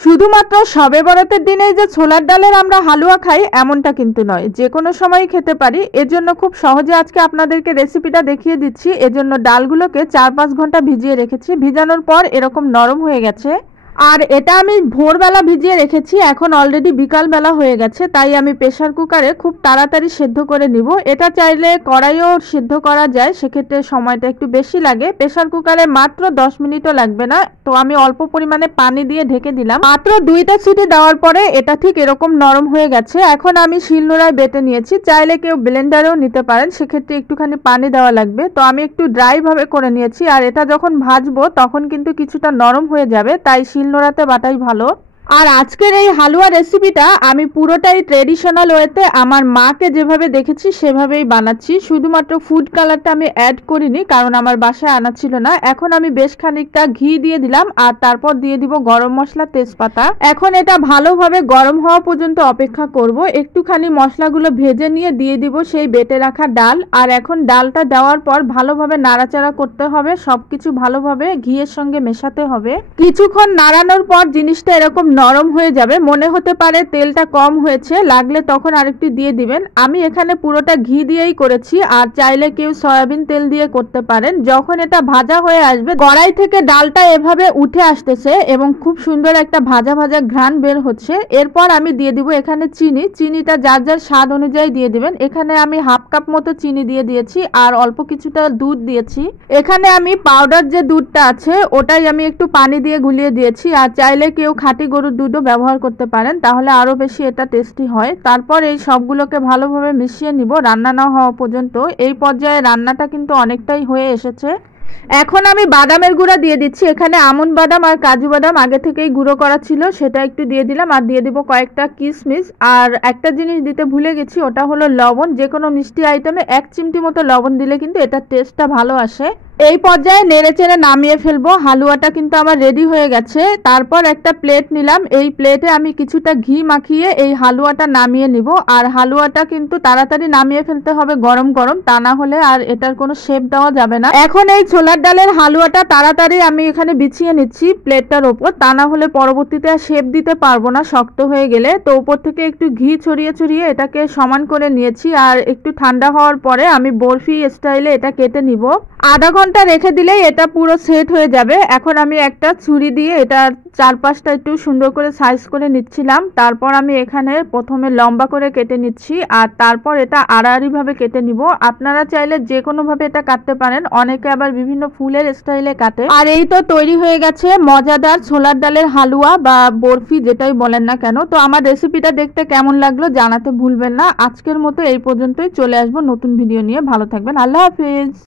শুধুমাত্র শবে বরাতের দিনেই যে ছোলার ডালের আমরা হালুয়া খাই এমনটা কিন্তু নয়, যে কোনো সময়ই খেতে পারি। এজন্য খুব সহজে আজকে আপনাদেরকে রেসিপিটা দেখিয়ে দিচ্ছি। এজন্য ডালগুলোকে 4-5 ঘন্টা ভিজিয়ে রেখেছি। ভিজানোর পর এরকম নরম হয়ে গেছে। আর এটা আমি ভোরবেলা ভিজিয়ে রেখেছি, এখন অলরেডি বিকালবেলা হয়ে গেছে, তাই আমি প্রেসার কুকারে খুব তাড়াতাড়ি সেদ্ধ করে নিব। এটা চাইলে কড়াইও সেদ্ধ করা যায়, সেক্ষেত্রে সময়টা একটু বেশি লাগে। প্রেসার কুকারে মাত্র 10 মিনিটও লাগবে না। তো আমি অল্প পরিমাণে পানি দিয়ে ঢেকে দিলাম। মাত্র 2টা সিটি দেওয়ার পরে এটা ঠিক এরকম নরম হয়ে গেছে। এখন আমি শিলনোড়ায় বেটে নিয়েছি, চাইলে কেউ ব্লেন্ডারেও নিতে পারেন, সেক্ষেত্রে একটুখানি পানি দেওয়া লাগবে। তো আমি একটু ড্রাই ভাবে করে নিয়েছি। আর এটা যখন ভাজবো তখন কিন্তু কিছুটা নরম হয়ে যাবে, তাই শিলনোড়াতে বাটাই ভালো। আর আজকের এই হালুয়া রেসিপিটা আমি পুরোটাই ট্রেডিশনাল ওয়েতে আমার মাকে যেভাবে দেখেছি সেভাবেই বানাচ্ছি। শুধুমাত্র ফুড কালারটা আমি অ্যাড করিনি, কারণ আমার বাসায় আনা ছিল না। এখন আমি বেশ খানিকটা ঘি দিয়ে দিলাম, আর তারপর দিয়ে দিব গরম মশলা, তেজপাতা। এখন এটা ভালোভাবে গরম হওয়া পর্যন্ত অপেক্ষা করব। একটুখানি মশলাগুলো ভেজে নিয়ে দিয়ে দিব সেই বেটে রাখা ডাল। আর এখন ডালটা দেওয়ার পর ভালোভাবে নাড়াচাড়া করতে হবে, সবকিছু ভালোভাবে ঘিয়ের সঙ্গে মেশাতে হবে। কিছুক্ষণ নাড়ানোর পর জিনিসটা এরকম নরম হয়ে যাবে। মনে হতে পারে তেলটা কম হয়েছে, লাগলে তখন আরেকটু দিয়ে দিবেন। আমি এখানে পুরোটা ঘি দিয়েই করেছি, আর চাইলে কেউ সয়াবিন তেল দিয়ে করতে পারেন। যখন এটা ভাজা হয়ে আসবে, কড়াই থেকে ডালটা এভাবে উঠে আসতেছে এবং খুব সুন্দর একটা ভাজা ভাজা ঘ্রাণ বের হচ্ছে। এরপর আমি দিয়ে দিব এখানে চিনি। চিনিটা যার যার স্বাদ অনুযায়ী দিয়ে দিবেন। এখানে আমি হাফ কাপ মতো চিনি দিয়ে দিয়েছি, আর অল্প কিছুটা দুধ দিয়েছি। এখানে আমি পাউডার যে দুধটা আছে ওটাই আমি একটু পানি দিয়ে গুলিয়ে দিয়েছি, আর চাইলে কেউ খাঁটি গরুর দুধও ব্যবহার করতে পারেন, তাহলে আরো বেশি এটা টেস্টি হয়। তারপর এই সবগুলোকে ভালোভাবে মিশিয়ে নিব রান্না না হওয়া পর্যন্ত। এই পর্যায়ে রান্নাটা কিন্তু অনেকটাই হয়ে এসেছে। এখন আমি বাদামের গুঁড়া দিয়ে দিচ্ছি। এখানে আমন্ড বাদাম আর কাজু বাদাম আগে থেকেই গুঁড়ো করা ছিল, সেটা একটু দিয়ে দিলাম। আর দিয়ে দিব কয়েকটা কিশমিশ। আর একটা জিনিস দিতে ভুলে গেছি, ওটা হলো লবণ। যে কোনো মিষ্টি আইটেমে 1 চিমটি মতো লবণ দিলে কিন্তু এটার টেস্টটা ভালো আসে। এই পর্যায়ে নেড়ে চেড়ে নামিয়ে ফেলবো। হালুয়াটা কিন্তু আমার রেডি হয়ে গেছে। তারপর একটা প্লেট নিলাম, এই প্লেটে আমি কিছুটা ঘি মাখিয়ে এই হালুয়াটা নামিয়ে নিব। আর হালুয়াটা কিন্তু তাড়াতাড়ি নামিয়ে ফেলতে হবে গরম গরম, তা না হলে আর এটার কোনো শেপ দেওয়া যাবে না। এখন এই ছোলার ডালের হালুয়াটা তাড়াতাড়ি আমি এখানে বিছিয়ে নিচ্ছি প্লেটটার ওপর, তা না হলে পরবর্তীতে আর শেপ দিতে পারবো না শক্ত হয়ে গেলে। তো উপর থেকে একটু ঘি ছড়িয়ে ছড়িয়ে এটাকে সমান করে নিয়েছি। আর একটু ঠান্ডা হওয়ার পরে আমি বরফি স্টাইলে এটা কেটে নিব। আধা ঘন্টা রেখে দিলেই এটা পুরো সেট হয়ে যাবে। এখন আমি একটা ছুরি দিয়ে এটার চারপাশটা একটু সুন্দর করে সাইজ করে নিচ্ছিলাম। তারপর আমি এখানে প্রথমে লম্বা করে কেটে নিচ্ছি, আর তারপর এটা আড়াআড়ি ভাবে কেটে নিব। আপনারা চাইলে যে কোনো ভাবে এটা কাটতে পারেন, অনেকে আবার বিভিন্ন ফুলের স্টাইলে কাটে। আর এই তো তৈরি হয়ে গেছে মজাদার ছোলার ডালের হালুয়া বা বরফি, যেটাই বলেন না কেন। তো আমার রেসিপিটা দেখতে কেমন লাগলো জানাতে ভুলবেন না। আজকের মতো এই পর্যন্তই, চলে আসবো নতুন ভিডিও নিয়ে। ভালো থাকবেন, আল্লাহ হাফেজ।